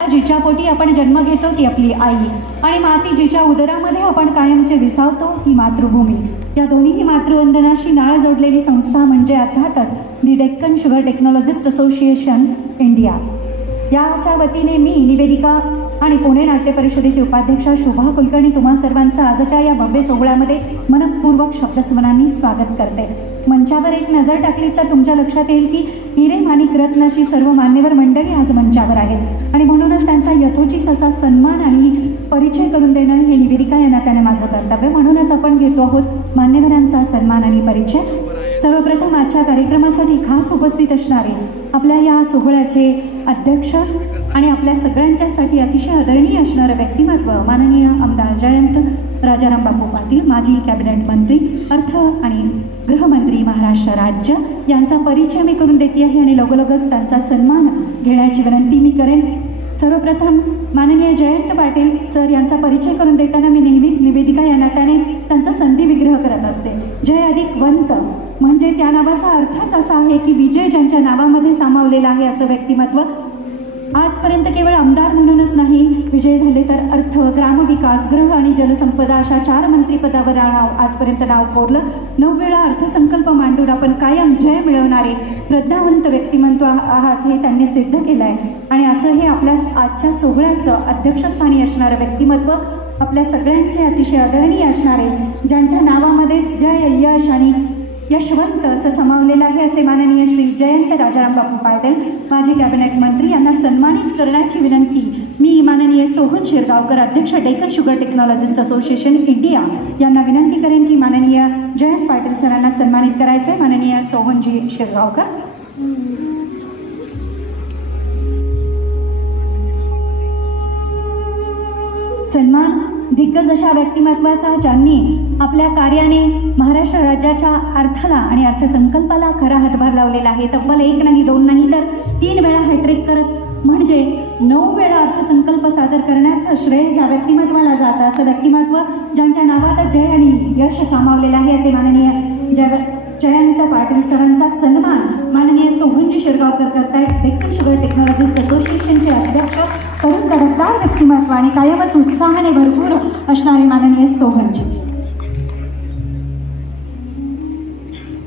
जिच्या पोटी आपण जन्म घेतो ती आपली आई आणि माती जिच्या उदरामध्ये आपण कायमचे विसावतो ती मातृभूमी. या दोन्ही मातृवंदनाशी नाळ जोडलेली संस्था म्हणजे अर्थातच the Deccan sugar technologists association India. याच्या वतीने मी निवेदिका आणि पुणे नाट्य परिषदेची उपाध्यक्षा शोभा कुलकर्णी तुम्हा सर्वांचं आजच्या या भव्य सोहळ्यामध्ये मनपूर्वक शब्दस्मरणांनी स्वागत करते. मंचावर एक नजर टाकली तर तुमच्या लक्षात येईल की हिरे माणिक रत्न अशी सर्व मान्यवर मंडळी आज मंचावर आहेत आणि म्हणूनच त्यांचा यथोचित असा सन्मान आणि परिचय करून देणं हे निवेदिका या नात्याने माझं कर्तव्य. म्हणूनच आपण घेतो आहोत मान्यवरांचा सन्मान आणि परिचय. सर्वप्रथम आजच्या कार्यक्रमासाठी खास उपस्थित असणारे आपल्या या सोहळ्याचे अध्यक्ष आणि आपल्या सगळ्यांच्यासाठी अतिशय आदरणीय असणारं व्यक्तिमत्व माननीय आमदार जयंत राजाराम बापू पाटील, माजी कॅबिनेट मंत्री, अर्थ आणि गृहमंत्री महाराष्ट्र राज्य, यांचा परिचय मी करून देते आहे आणि लगोलगच त्यांचा सन्मान घेण्याची विनंती मी करेन. सर्वप्रथम माननीय जयंत पाटील सर यांचा परिचय करून देताना मी नेहमीच निवेदिका या नात्याने त्यांचा संधी विग्रह करत असते. जय अधिक वंत म्हणजेच या नावाचा अर्थच असा आहे की विजय ज्यांच्या नावामध्ये सामावलेला आहे असं व्यक्तिमत्व. आजपर्यंत केवळ आमदार म्हणूनच नाही विजय झाले तर अर्थ, ग्रामविकास, गृह आणि जलसंपदा अशा 4 मंत्रिपदावर आजपर्यंत नाव कोरलं. 9 वेळा अर्थसंकल्प मांडून आपण कायम जय मिळवणारे प्रज्ञावंत व्यक्तिमत्व आहात हे त्यांनी सिद्ध केलं आहे. आणि असं हे आपल्या आजच्या सोहळ्याचं अध्यक्षस्थानी असणारं व्यक्तिमत्व आपल्या सगळ्यांचे अतिशय आदरणीय असणारे, ज्यांच्या नावामध्येच जय, यश आणि यशवंत असं समावलेलं आहे असे माननीय श्री जयंत राजाराम बापू पाटील, माजी कॅबिनेट मंत्री, यांना सन्मानित करण्याची विनंती मी माननीय सोहन शिरगावकर, अध्यक्ष Deccan sugar technologists association India, यांना विनंती करेन की माननीय जयंत पाटील सरांना सन्मानित करायचं आहे. माननीय सोहनजी शिरगावकर. सन्मान दिग्गज अशा व्यक्तिमत्वाचा ज्यांनी आपल्या कार्याने महाराष्ट्र राज्याच्या अर्थाला आणि अर्थसंकल्पाला खरा हातभार लावलेला आहे. तब्बल 1 नाही 2 नाही तर 3 वेळा हॅट्रिक करत म्हणजे 9 वेळा अर्थसंकल्प सादर करण्याचं श्रेय ज्या व्यक्तिमत्वाला जातं असं व्यक्तिमत्व ज्यांच्या नावात जय आणि यश सामावलेलं आहे असे माननीय जयंत पाटील सरांचा सन्मान माननीय सोहनजी शिरगावकर करतायत. डेक्कन शुगर टेक्नॉलॉजिस्ट असोसिएशनचे अध्यक्ष, तरुण तडफदार व्यक्तिमत्व आणि कायमच उत्साहाने भरपूर असणारे माननीय सोहनजी.